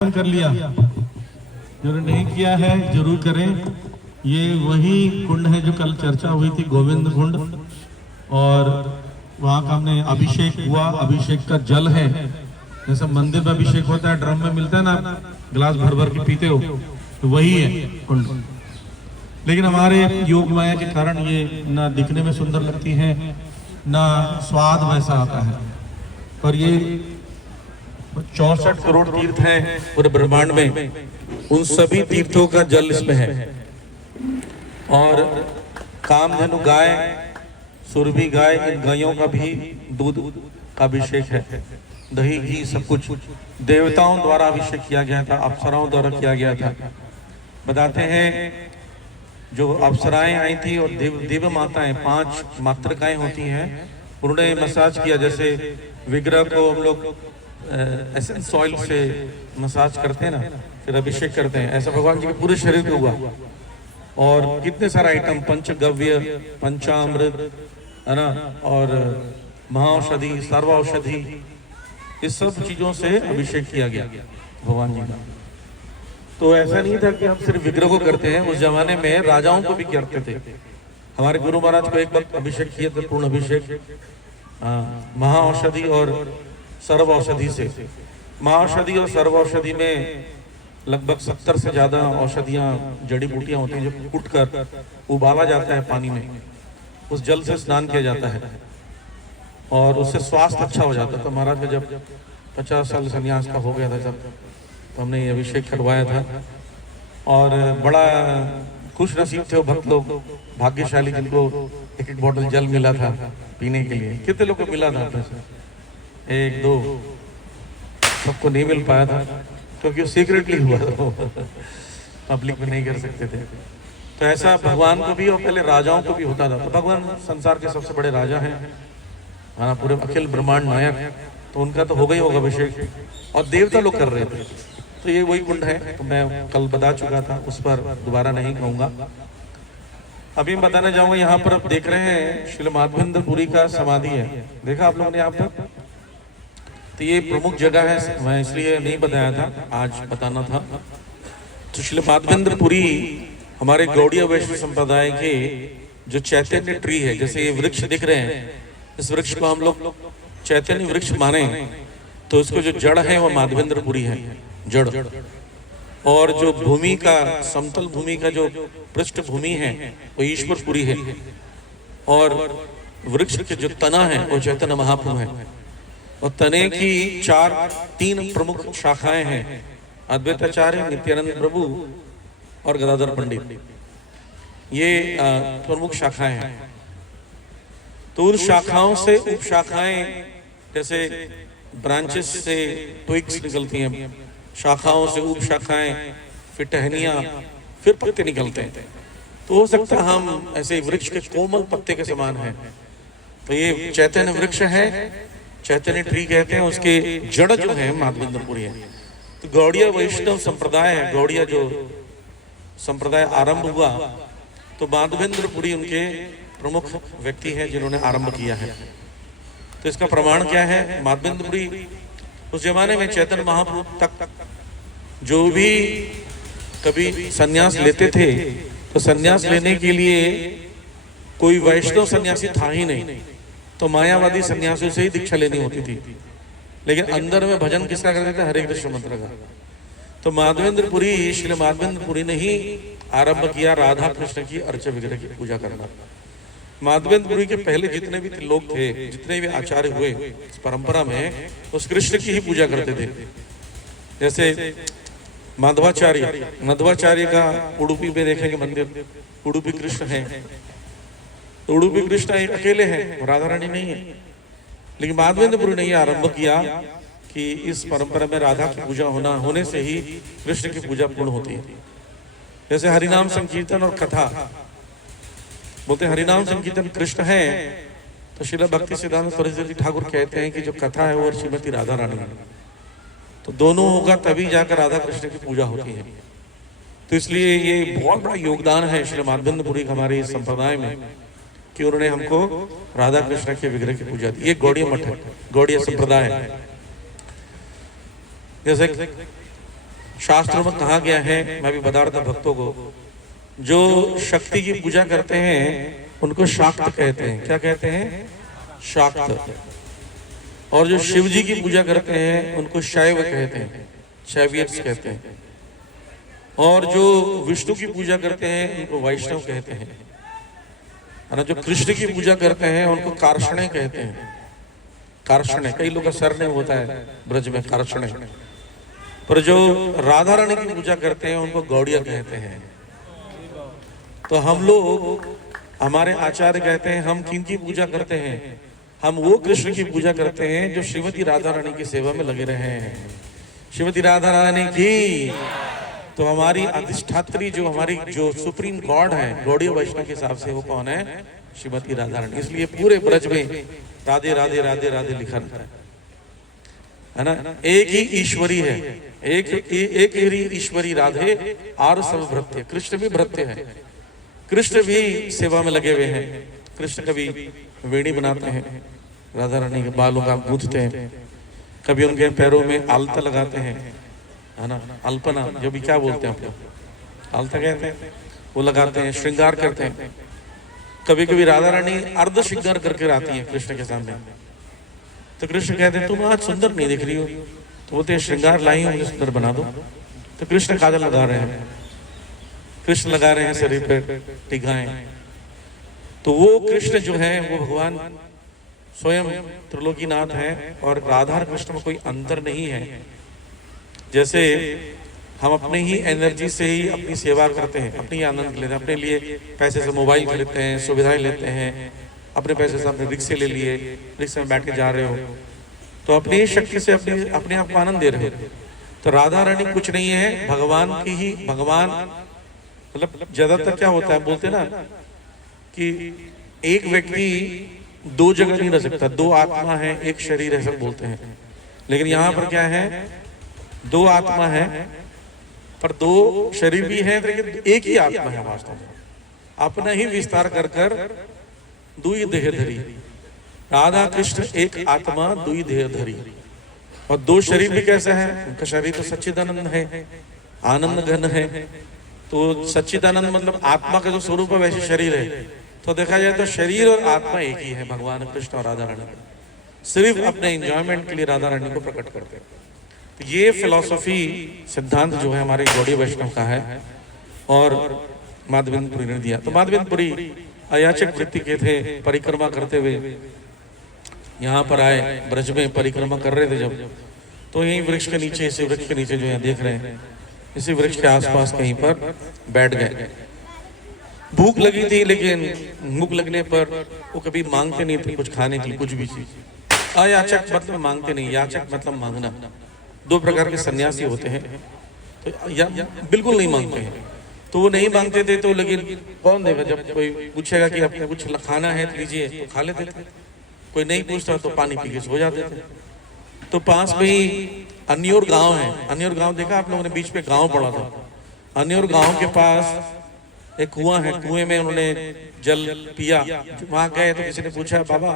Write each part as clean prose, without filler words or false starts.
कर लिया, जिन्होंने नहीं किया है जरूर करें। ये वही कुंड है जो कल चर्चा हुई थी, गोविंद कुंड, और वहां का हमने अभिषेक हुआ। अभिषेक का जल है, जैसे मंदिर में अभिषेक होता है, ड्रम में मिलता है ना, गिलास भर भर के पीते हो, तो वही है कुंड। लेकिन हमारे योग माया के कारण ये ना दिखने में सुंदर लगती है, ना स्वाद वैसा आता है। और ये 64 करोड़ तीर्थ हैं पूरे ब्रह्मांड में, उन सभी तीर्थों का जल इसमें है। और कामधेनु गाय, सुरभि गाय, इन गायों का भी दूध का अभिषेक है, दही घी सब कुछ देवताओं द्वारा अभिषेक किया गया था, अप्सराओं द्वारा किया गया था। बताते हैं जो अप्सराएं आई थी और देव माताएं, 5 मातृकाएं होती हैं, उन्होंने मसाज किया। जैसे विग्रह को हम लोग एसेंस ऑयल से मसाज करते हैं ना, फिर अभिषेक करते हैं, ऐसा भगवान जी के पूरे शरीर पे हुआ। और कितने सारे आइटम, पंचगव्य, पंचामृत, है ना, और महाऔषधि, सर्वऔषधि, इस सब चीजों से अभिषेक किया गया भगवान जी का। तो ऐसा नहीं था कि हम सिर्फ विग्रह को करते हैं, उस जमाने में राजाओं को भी करते थे। हमारे गुरु महाराज को एक वक्त अभिषेक किया था, पूर्ण अभिषेक, महाऔषधि और सर्व औषधि से। महाऔषधि और सर्व औषधि में लगभग 70 से ज्यादा औषधियां, जड़ी बूटियां होती हैं, जो कूट कर उबाला जाता है पानी में, उस जल से स्नान किया जाता है और उससे स्वास्थ्य अच्छा हो जाता है। तो महाराज का जब 50 साल संन्यास का हो गया था, जब तो हमने ये अभिषेक करवाया था, और बड़ा खुश नसीब थे वो भक्त लोग, भाग्यशाली, जिनको एक एक बोतल जल मिला था पीने के लिए। कितने लोग को मिला था? 1 2, सबको नहीं मिल पाया था, क्योंकि वो सीक्रेटली हुआ था, पब्लिक में नहीं कर सकते थे। तो ऐसा भगवान को भी और पहले राजाओं को भी होता था। तो भगवान संसार के सबसे बड़े राजा हैं, हाँ, पूरे अखिल ब्रह्मांड नायक, तो उनका तो हो गई होगा अभिषेक, और देवता लोग कर रहे थे। तो ये वही कुंड है, तो मैं कल बता चुका था, उस पर दोबारा नहीं कहूंगा। अभी मैं बताना चाहूंगा, यहाँ पर आप देख रहे हैं श्रील माधवेंद्र पुरी का समाधि है, देखा आप लोगों ने यहाँ पर? तो ये प्रमुख जगह है, मैं इसलिए नहीं बताया था, आज बताना था। तो श्रील माधवेंद्र पुरी हमारे गौड़ीय वैष्णव संप्रदाय के जो चैतन्य ट्री है, जैसे ये वृक्ष दिख रहे हैं, इस वृक्ष को हम लोग चैतन्य वृक्ष माने, तो इसको जो जड़ है वो माधवेंद्र पुरी है, जड़। और जो भूमि का, समतल भूमि का जो पृष्ठ भूमि है वो ईश्वरपुरी है, और वृक्ष के जो तना है वो चैतन्य महाप्रभु है। और तने की 3 प्रमुख शाखाएं हैं, अद्वैताचार्य, नित्यानंद प्रभु और गदाधर पंडित, ये प्रमुख शाखाएं हैं। तो उन शाखाओं से उप शाखाएं, जैसे ब्रांचेस से ट्विग्स निकलती हैं, शाखाओं से उप शाखाएं, फिर टहनियां, फिर पत्ते निकलते हैं। तो हो सकता है हम ऐसे वृक्ष के कोमल पत्ते के समान हैं। तो ये चैतन्य वृक्ष है, चैतन्य ट्री कहते हैं, उसके जड़ जो है माधवेंद्रपुरी है। तो गौड़ीय वैष्णव संप्रदाय है, गौड़ीय जो संप्रदाय आरंभ हुआ, तो माधवेंद्रपुरी उनके प्रमुख व्यक्ति हैं जिन्होंने आरंभ किया है। तो इसका प्रमाण क्या है? माधवेंद्रपुरी उस जमाने में चैतन्य महाप्रभु तक जो भी कभी सन्यास लेते थे, तो सन्यास लेने के लिए कोई वैष्णव सन्यासी था ही नहीं, तो मायावादी सन्यासियों से ही दीक्षा लेनी होती थी। लेकिन अंदर में भजन किसका करते थे? हरे कृष्ण मंत्र का। तो माधवेंद्रपुरी, श्री माधवेंद्रपुरी ने ही आरंभ किया राधा कृष्ण की अर्चा विग्रह की पूजा करना। माधवेंद्रपुरी के पहले जितने भी लोग थे, जितने भी आचार्य हुए इस परंपरा में, उस कृष्ण की ही पूजा करते थे। जैसे मध्वाचार्य का उडुपी में देखेंगे मंदिर, उडुपी कृष्ण है, तो उडुपी कृष्ण एक अकेले हैं, राधा रानी नहीं है। लेकिन माधवेंद्रपुरी ने आरंभ किया कि इस परंपरा में राधा की पूजा होने से ही कृष्ण की पूजा पूर्ण होती है। जैसे हरिनाम संकीर्तन और कथा, बोलते हैं हरिनाम संकीर्तन कृष्ण है, तो श्रील भक्ति सिद्धांत सरस्वती ठाकुर कहते हैं कि जो कथा है वो श्रीमती राधा रानी है। तो दोनों होगा तभी जाकर राधा कृष्ण की पूजा होती है। तो इसलिए ये बहुत बड़ा योगदान है श्री माधवेंद्रपुरी हमारे इस संप्रदाय में, कि उन्होंने हमको राधा कृष्ण के विग्रह की पूजा दी। ये गौड़ीय मठ है, गौड़ीय संप्रदाय है। जैसे शास्त्रों में कहा गया है, मैं भी बता रहा था भक्तों को, जो शक्ति की पूजा करते हैं उनको शाक्त कहते हैं। क्या कहते हैं? शाक्त। और जो शिव जी की पूजा करते हैं उनको शैव कहते हैं, शैवियर्स कहते हैं। और जो विष्णु की पूजा करते हैं उनको वैष्णव कहते हैं, है ना। जो कृष्ण की पूजा करते हैं उनको कार्षणे कहते हैं। कार्षणे, कई लोग का सरनेम होता है ब्रज में कार्षणे। पर जो राधा रानी की पूजा करते हैं उनको गौड़िया कहते हैं। तो हम लोग, हमारे आचार्य कहते हैं, हम किन की पूजा करते हैं? हम वो कृष्ण की पूजा करते हैं जो श्रीमती राधा रानी की सेवा में लगे रहे हैं। श्रीमती राधा रानी की। तो हमारी अधिष्ठात्री, जो हमारी जो सुप्रीम गॉड है गौड़ीय वैष्णव के हिसाब से, वो कौन है? श्रीमती राधा रानी। इसलिए पूरे ब्रज में राधे राधे राधे राधे लिखा है ना। एक ही ईश्वरी है, एक ही ईश्वरी राधे और सब भृत्य। कृष्ण भी भृत्य है, कृष्ण भी सेवा में लगे हुए हैं। कृष्ण कभी वेणी बनाते हैं, राधा रानी के बालों का गूंथते हैं, कभी उनके पैरों में आलता लगाते हैं, है ना। अल्पना, जो भी क्या बोलते हैं आप लोग, आलता कहते हैं, वो लगाते हैं, श्रृंगार करते हैं। कभी कभी राधा रानी अर्ध श्रृंगार करके आती है कृष्ण के सामने। तो कृष्ण कहते हैं तुम आज सुंदर नहीं दिख रही हो, तो बोलते हैं श्रृंगार लाई हो, मुझे सुंदर बना दो। तो कृष्ण काजल लगा रहे हैं, कृष्ण लगा रहे हैं शरीर पर टीकाएं। तो वो कृष्ण जो है वो भगवान स्वयं त्रिलोकीनाथ है, और राधा और कृष्ण में कोई अंतर नहीं है। जैसे हम अपने ही एनर्जी से ही अपनी सेवा करते हैं, अपनी आनंद लेते हैं, अपने लिए पैसे से मोबाइल खरीदते हैं, सुविधाएं लेते हैं, अपने पैसे से अपने रिक्शे ले लिए, रिक्शे में बैठ के जा रहे हो, तो अपनी शक्ति से अपने आप को आनंद दे रहे हो। तो राधा रानी कुछ नहीं है, भगवान की ही, भगवान मतलब ज्यादातर क्या होता है, बोलते ना कि एक व्यक्ति दो जगह नहीं रह सकता, दो आत्मा है एक शरीर है, सब बोलते हैं। लेकिन यहाँ पर क्या है, दो आत्मा है पर दो शरीर भी है, लेकिन एक ही आत्मा है वास्तव में। अपना ही विस्तार कर कर दुई देह धरी, राधा कृष्ण एक आत्मा दुई देह धरी। और दो शरीर भी कैसे है, उनका शरीर तो सच्चिदानंद है, आनंद घन है। तो सच्चिदानंद मतलब आत्मा का जो स्वरूप है वैसे शरीर है। तो देखा जाए तो शरीर और आत्मा एक ही है भगवान कृष्ण और राधा रानी, सिर्फ अपने एंजॉयमेंट के लिए राधा रानी को प्रकट करते हैं। तो ये फिलॉसफी सिद्धांत जो है हमारे गौड़ीय वैष्णव का है, और माधवेंद्रपुरी ने दिया। तो माधवेंद्रपुरी अयाचक वृत्ति के थे, परिक्रमा करते हुए यहाँ पर आए, ब्रज में परिक्रमा कर रहे थे जब, तो यही वृक्ष के नीचे, इसी वृक्ष के नीचे जो यहाँ देख रहे हैं, इसी वृक्ष के आसपास कहीं पर बैठ गए। भूख लगी थी, लेकिन भूख लगने पर वो कभी मांगते नहीं थे कुछ खाने की, कुछ भी चीज। अयाचक मतलब मांगते नहीं, याचक मतलब मांगना। दो प्रकार के सन्यासी होते हैं, तो या बिल्कुल नहीं मांगते हैं, तो वो नहीं मांगते थे। तो लेकिन कौन देगा, जब कोई पूछेगा कि आपको कुछ खाना है तो लीजिए, तो खा लेते थे। कोई नहीं पूछता तो पानी पी के सो जाते थे। तो पास में ही अन्योर गांव है, अन्योर गांव देखा आप लोगों ने, बीच में गांव पड़ा था। अन्योर गांव के पास एक कुआं है, कुएं में उन्होंने जल पिया। वहां गए तो किसी ने पूछा बाबा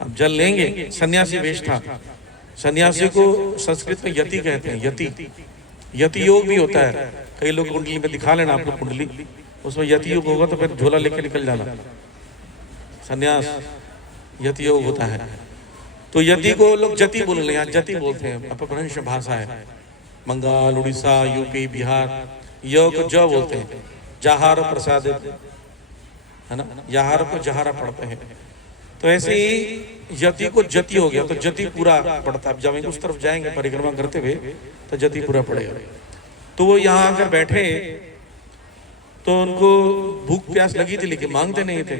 अब जल लेंगे, सन्यासी वेश था। सन्यासी को संस्कृत में यति कहते हैं, यति। यति योग भी होता है, कई लोग कुंडली में दिखा लेना आप लोग कुंडली, उसमें यति योग होगा तो फिर झोला लेके निकल जाना, सन्यास यति योग होता है। तो यति को लोग जति बोल रहे हैं, जति बोलते हैं, अपभ्रंश भाषा है। बंगाल, उड़ीसा, यूपी, बिहार योग को ज बोलते हैं, जहार प्रसाद है ना, जहार को जहारा पढ़ते हैं। तो ऐसे ही यति को जति हो गया, तो जति पूरा पड़ता है। जब उस तरफ जाएंगे परिक्रमा करते हुए तो जति पूरा पड़ेगा। तो वो यहाँ आकर बैठे, तो उनको भूख प्यास लगी थी लेकिन मांगते नहीं थे।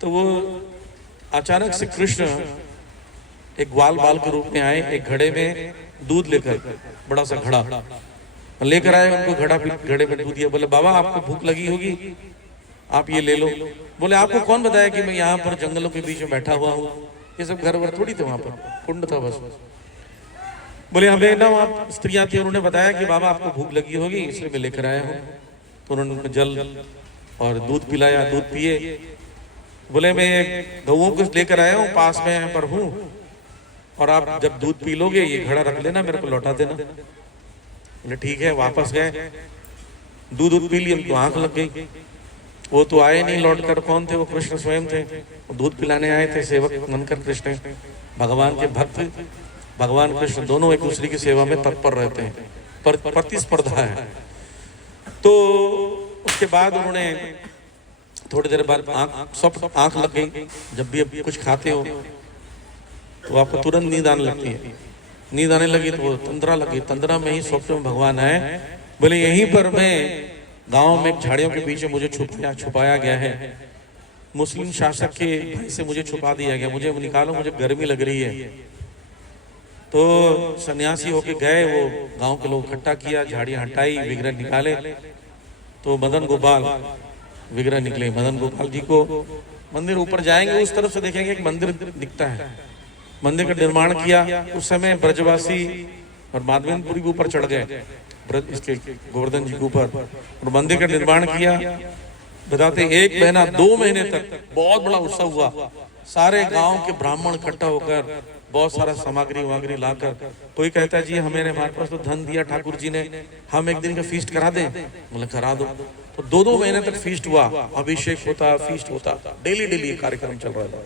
तो वो अचानक से कृष्ण एक ग्वाल बाल के रूप में आए, एक घड़े में दूध लेकर, बड़ा सा घड़ा लेकर आए, उनको घड़े में दूध दिया। बोले बाबा आपको भूख लगी होगी, आप ये ले लो। बोले आपको कौन बताया कि मैं यहाँ पर जंगलों के बीच में बैठा हुआ हूँ, ये सब घर वर थोड़ी थे, वहां पर कुंड था बस। बोले हमें ना वहाँ स्त्रियां थी, उन्होंने बताया कि बाबा आपको भूख लगी होगी इसलिए मैं लेकर आया हूँ। तो उन्होंने जल और दूध पिलाया, दूध पिए। बोले मैं गौओं को लेकर आया हूँ, पास में पर हूँ, और आप जब दूध पी लोगे ये घड़ा रख लेना, मेरे को लौटा देना। बोले ठीक है। वापस गए, दूध पी लिया, हमको आंख लग गई। वो तो आए नहीं लौट कर। कौन थे वो? कृष्ण स्वयं थे। वो दूध पिलाने आए थे, सेवक मनकर कृष्ण, भगवान के भक्त। भगवान कृष्ण दोनों एक दूसरे की सेवा में तत्पर रहते हैं, प्रतिस्पर्धा है। तो उसके बाद उन्होंने थोड़ी देर बाद आंख लग गई। जब भी अब कुछ खाते हो तो आपको तुरंत नींद आने लगती है। नींद आने लगी तो वो तंद्रा लगी। तंद्रा में ही स्वप्न में भगवान आए, बोले यहीं पर मैं गांव में झाड़ियों के पीछे मुझे छुपाया गया है। मुस्लिम शासक के भय से मुझे छुपा दिया गया, मुझे निकालो, मुझे गर्मी लग रही है। तो सन्यासी होके गए, वो गांव के लोग इकट्ठा किया, झाड़ियां हटाई, विग्रह निकाले। तो मदन गोपाल विग्रह निकले। मदन गोपाल जी को मंदिर ऊपर जाएंगे, उस तरफ से देखेंगे एक मंदिर दिखता है। मंदिर का निर्माण किया। उस समय ब्रजवासी और माधवेंद्रपुरी के ऊपर चढ़ गए, इसके गोवर्धन जी के ऊपर, और मंदिर का निर्माण किया। बताते 1 महीना 2 महीने तक बहुत बड़ा उत्सव हुआ। सारे गांव के ब्राह्मण इकट्ठा होकर बहुत सारा सामग्री लाकर, कोई कहता है जी हमारे पास तो धन दिया ठाकुर जी ने, हम एक दिन का फीस्ट करा दें। बोले करा दो। तो 2 महीने तक फीस्ट हुआ, अभिषेक होता, फीस्ट होता, डेली कार्यक्रम चल रहा था।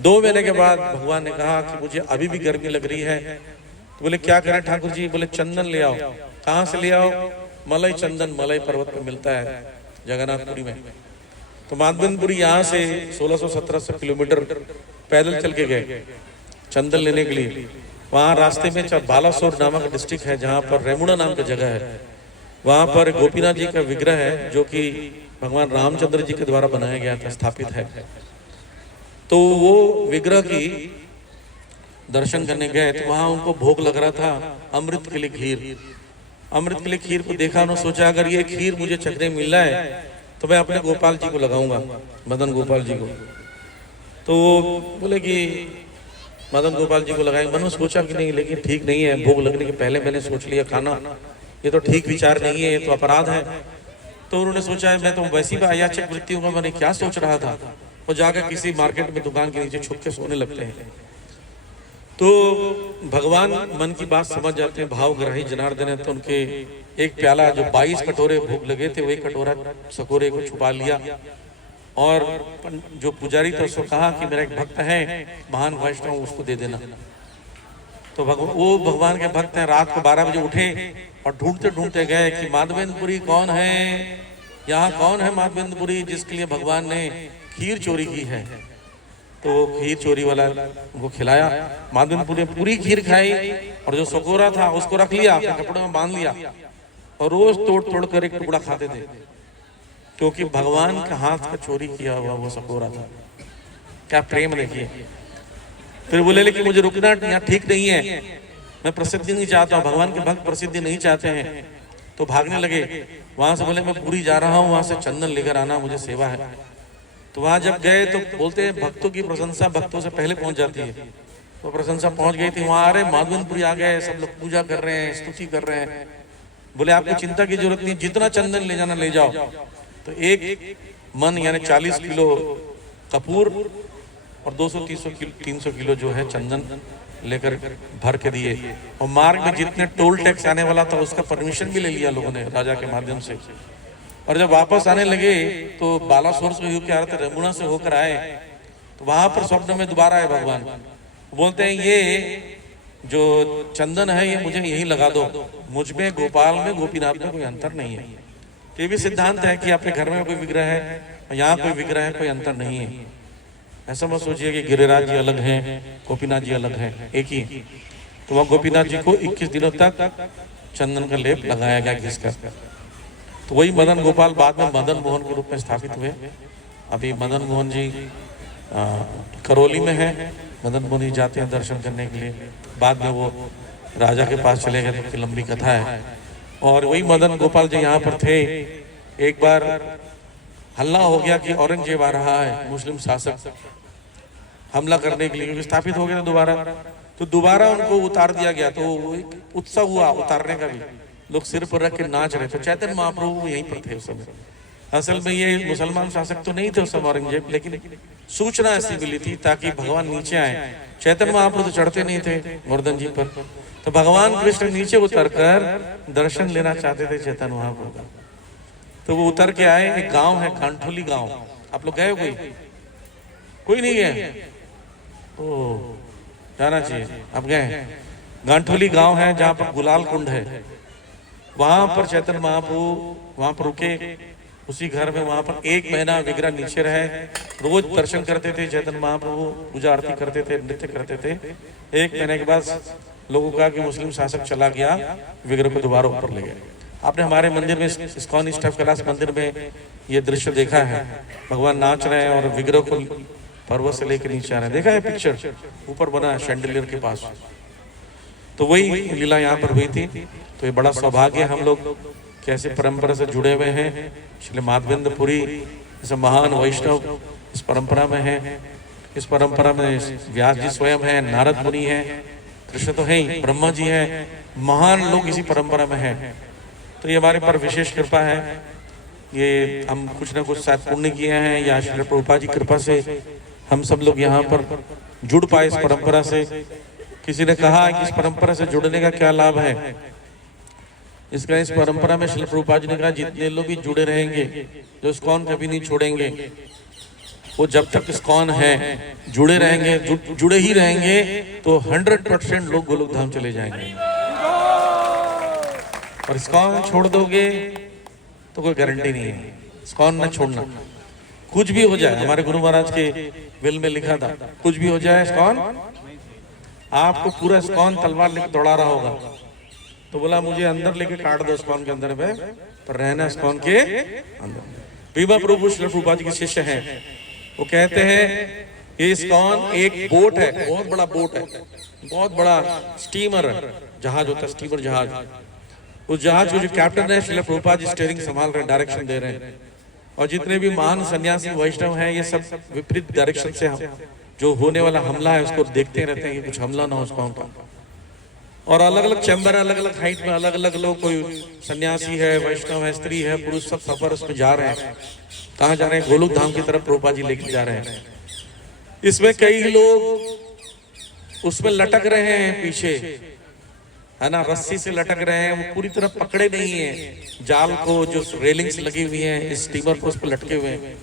2 महीने के बाद भगवान ने कहा कि मुझे अभी भी गर्मी लग रही है। तो बोले क्या करें ठाकुर जी? बोले चंदन ले आओ। कहाँ से ले आओ? मलई चंदन मलई पर्वत पे मिलता है जगन्नाथपुरी में। तो माधवेंद्रपुरी यहाँ से 1600-1700 किलोमीटर पैदल चल के गए चंदन लेने के लिए। वहाँ रास्ते में बालासोर नामक डिस्ट्रिक्ट है, जहाँ पर रेमुणा नाम की जगह है। वहाँ पर गोपीनाथ जी का विग्रह है, जो कि भगवान रामचंद्र जी के द्वारा बनाया गया था, स्थापित है। तो वो विग्रह की दर्शन करने गए तो वहाँ उनको भोग लग रहा था अमृत के लिए खीर। अमृत के लिए खीर को देखा, उन्होंने सोचा अगर ये खीर मुझे चखने मिल रहा है तो मैं अपने गोपाल जी को लगाऊंगा, मदन गोपाल जी को। तो वो बोले कि मदन गोपाल जी को लगाएंगे। मैंने सोचा कि नहीं, लेकिन ठीक नहीं है, भोग लगने के पहले मैंने सोच लिया खाना, ये तो ठीक विचार नहीं है, ये तो अपराध है। तो उन्होंने सोचा है मैं तो वैसी भी अयाचक वृत्ति हूँ, मैंने क्या सोच रहा था। वो जाकर किसी मार्केट में दुकान के नीचे छुप के सोने लगते हैं। तो भगवान मन की बात समझ जाते हैं, भावग्राही जनार्दन है। तो उनके एक प्याला जो 22 कटोरे भूख लगे थे, वही कटोरा सकोरे को छुपा लिया। और जो पुजारी था उसको कहा कि मेरा एक भक्त है महान वैष्णव, उसको दे देना। तो वो भगवान के भक्त हैं। रात को 12 बजे उठे और ढूंढते ढूंढते गए कि माधवेंद्रपुरी कौन है, यहाँ कौन है माधवेंद्रपुरी जिसके लिए भगवान ने खीर चोरी की है। तो खीर चोरी वाला उनको खिलाया। माधवेंद्रपुरी ने पूरी खीर खाई और जो सकोरा था उसको रख लिया, अपने कपड़े में बांध लिया और रोज तोड़ तोड़ कर एक टुकड़ा खाते थे, क्योंकि भगवान का हाथ का चोरी किया हुआ वो सकोरा था। क्या प्रेम देखिए। फिर बोले लेकिन मुझे रुकना यहाँ ठीक नहीं है, मैं प्रसिद्धि नहीं चाहता हूँ, भगवान के भक्त प्रसिद्धि नहीं चाहते हैं। तो भागने लगे वहां से। बोले मैं पूरी जा रहा हूँ, वहां से चंदन लेकर आना, मुझे सेवा है। तो वहां जब गए तो बोलते हैं भक्तों की प्रशंसा भक्तों से पहले पहुंच जाती है। तो प्रशंसा पहुंच गई थी। वहां आ रहे माधवेंद्रपुरी आ गए, सब लोग पूजा कर रहे हैं, स्तुति कर रहे हैं। बोले आपको चिंता की जरूरत नहीं, जितना चंदन ले जाना ले जाओ। तो एक मन यानी 40 किलो कपूर और 200-300 किलो जो है चंदन लेकर भर के दिए। और मार्ग में जितने टोल टैक्स आने वाला था उसका परमिशन भी ले लिया लोगों ने राजा के माध्यम से। और जब वापस आने लगे तो बालासोर से होकर आ रहे थे, रेमुणा से होकर आए, तो वहां पर स्वप्न में दोबारा आए भगवान। बोलते हैं ये जो चंदन है ये मुझे यही लगा दो, मुझ में गोपाल में गोपीनाथ में कोई अंतर नहीं है। ये भी सिद्धांत है कि आपके घर में कोई विग्रह है और यहाँ कोई विग्रह है, कोई अंतर नहीं है। ऐसा मत सोचिए कि गिरिराज जी अलग हैं, गोपीनाथ जी अलग हैं, एक ही। तो वह गोपीनाथ जी को 21 दिनों तक चंदन का लेप लगाया गया घिसकर। तो वही मदन गोपाल बाद में मदन मोहन के रूप में स्थापित हुए। अभी मदन मोहन जी करौली में है। मदन मोहन जी जाते हैं दर्शन करने के लिए, बाद में वो राजा के पास चले गए, तो लंबी कथा है। और वही मदन गोपाल जी यहाँ पर थे। एक बार हल्ला हो गया कि औरंगजेब आ रहा है, मुस्लिम शासक हमला करने के लिए, क्योंकि स्थापित हो गया दोबारा। तो दोबारा उनको उतार दिया गया। तो एक उत्सव हुआ उतारने का भी, लोग सिर पर रख के नाच रहे थे। चैतन्य महाप्रभु यहीं पर थे उस समय। असल में ये मुसलमान शासक तो नहीं थे उस समय औरंगजेब, लेकिन सूचना ऐसी मिली थी ताकि भगवान नीचे आए। चैतन्य महाप्रभु तो चढ़ते नहीं थे गोवर्धन जी पर, तो भगवान कृष्ण नीचे उतरकर दर्शन लेना चाहते थे चैतन्य महाप्रभु का। तो वो उतर के आए, एक गांव है कांठोली गांव, आप लोग गए हो? कोई नहीं गए? ओ जाना चाहिए, आप गए? गांठोली गांव है जहाँ पर गुलाल कुंड है, वहां पर चैतन्य महाप्रभु वहां पर रुके, उसी घर में। वहां पर 1 महीना विग्रह नीचे रहे, रोज दर्शन करते थे चैतन्य महाप्रभु, पूजा आरती करते थे, नृत्य करते थे। 1 महीने के बाद लोगों का कि मुस्लिम शासक चला गया, विग्रह को दोबारा ऊपर ले गए। आपने हमारे मंदिर में, इस्कॉन स्टाफ कैलाश मंदिर में ये दृश्य देखा है, भगवान नाच रहे हैं और विग्रह को पर्वत से लेकर नीचे आ रहे हैं, देखा है? पिक्चर ऊपर बना है शैंडिलियर के पास। तो वही लीला यहाँ पर हुई थी। तो ये बड़ा सौभाग्य, हम लोग कैसे परंपरा से जुड़े हुए हैं। श्री माधवेंद्र पुरी जैसे महान वैष्णव इस परंपरा में है। इस परंपरा में व्यास जी स्वयं है, नारद मुनि है, कृष्ण तो है ही, ब्रह्मा जी है, महान लोग इसी परंपरा में है। तो ये हमारे पर विशेष कृपा है। ये हम कुछ ना कुछ शायद पुण्य किए हैं, या श्री प्रभुपाद जी कृपा से हम सब लोग यहाँ पर जुड़ पाए इस परंपरा से। किसी ने कहा कि इस परंपरा से जुड़ने का क्या लाभ है? इसका इस परंपरा में श्री प्रभुपाद जी ने कहा, जितने लोग भी जुड़े रहेंगे, जो इस्कॉन कभी नहीं छोड़ेंगे, वो जब तक इस्कॉन है जुड़े रहेंगे, जुड़े ही रहेंगे, तो 100% लोग गोलोक धाम चले जाएंगे। और इस्कॉन छोड़ दोगे तो कोई गारंटी नहीं है। इस्कॉन न छोड़ना, कुछ भी हो जाए। हमारे गुरु महाराज के विल में लिखा था, कुछ भी हो जाए इस्कॉन, आपको पूरा इस्कॉन तलवार लेकर दौड़ा रहा होगा। तो बोला मुझे अंदर लेके काट दो इस्कॉन के अंदर में, पर रहना इस्कॉन के अंदर। विभा प्रभु श्री प्रभुपाद जी के शिष्य हैं, वो कहते हैं ये इस्कॉन एक बोट है, बहुत बड़ा बोट है, बहुत बड़ा स्टीमर जहाज होता है, स्टीमर जहाज। उस जहाज को जो कैप्टन है श्री प्रभुपाद जी स्टीयरिंग संभाल रहे हैं, डायरेक्शन दे रहे हैं। और जितने भी महान सन्यासी वैष्णव हैं, ये सब विपरीत डायरेक्शन से जो होने वाला हमला है उसको देखते रहते हैं कि कुछ हमला ना हो इस्कॉन पर। और अलग अलग चैम्बर, अलग अलग हाइट में अलग अलग लोग, कोई सन्यासी है, वैष्णव है, स्त्री है, पुरुष, सब सफर उसमें जा रहे हैं। कहाँ जा रहे हैं? गोलोक धाम की तरफ प्रभुपाद जी लेके जा रहे हैं। इसमें कई लोग उसमें लटक रहे हैं पीछे, है ना, रस्सी से लटक रहे हैं, वो पूरी तरह पकड़े नहीं है जाल को, जो रेलिंग्स लगी हुई है इस स्टीमर को, उस पर लटके हुए हैं।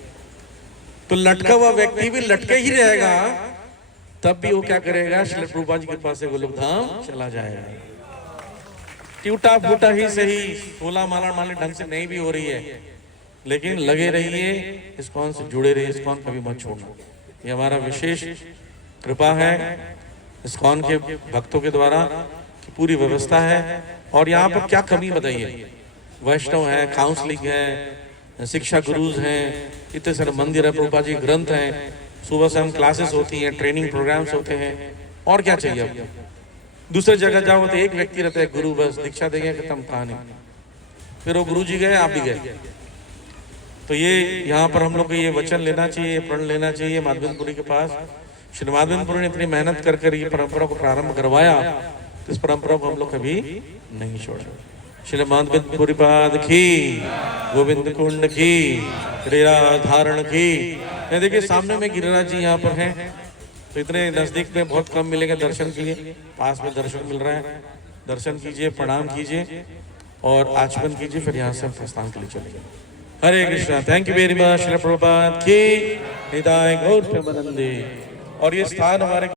तो लटका हुआ व्यक्ति भी लटके ही रहेगा, तब भी वो क्या करेगा? श्री प्रभुपाद जी के पास से गोलोक धाम चला जाएगा। टूटा फूटा ही सही, तोला माला माले ढंग से नहीं भी हो रही है, लेकिन लगे रहिए, इस्कॉन से जुड़े रहिए, इस्कॉन कभी मत छोड़ना। ये हमारा विशेष कृपा है इस्कॉन के भक्तों के द्वारा, की पूरी व्यवस्था है। और यहाँ पर क्या कमी बताइए? वैष्णव है, काउंसलिंग है, शिक्षा गुरुज हैं, इतने सारे मंदिर है, प्रभुपाद जी ग्रंथ हैं, सुबह से हम क्लासेस होती हैं, ट्रेनिंग प्रोग्राम्स होते हैं, और क्या चाहिए आपको? दूसरे जगह जाओ तो एक व्यक्ति रहता है गुरु, बस दीक्षा देंगे, खत्म कहानी। फिर वो गुरु जी गए, आप भी गए। तो ये यहाँ पर हम लोग को ये वचन लेना चाहिए, प्रण लेना चाहिए माधवेंद्रपुरी के पास। श्री माधवेंद्रपुरी ने इतनी मेहनत कर ये परंपरा को प्रारंभ करवाया, तो इस परंपरा को हम लोग कभी नहीं छोड़े। श्री माधवेंद्रपुरी पाद की, गोविंद कुंड की, गिरिराज धारण की। ये देखिए सामने में गिरिराज जी यहाँ पर हैं, तो इतने नजदीक में बहुत कम मिलेंगे दर्शन के लिए, पास में दर्शन मिल रहा है। दर्शन कीजिए, प्रणाम कीजिए और आचमन कीजिए, फिर यहाँ से प्रस्थान के लिए चलिए। Hare Krishna. Thank you very much. Shri Prabhupada की निताय गौर प्रेमानंदे। और ये स्थान हमारे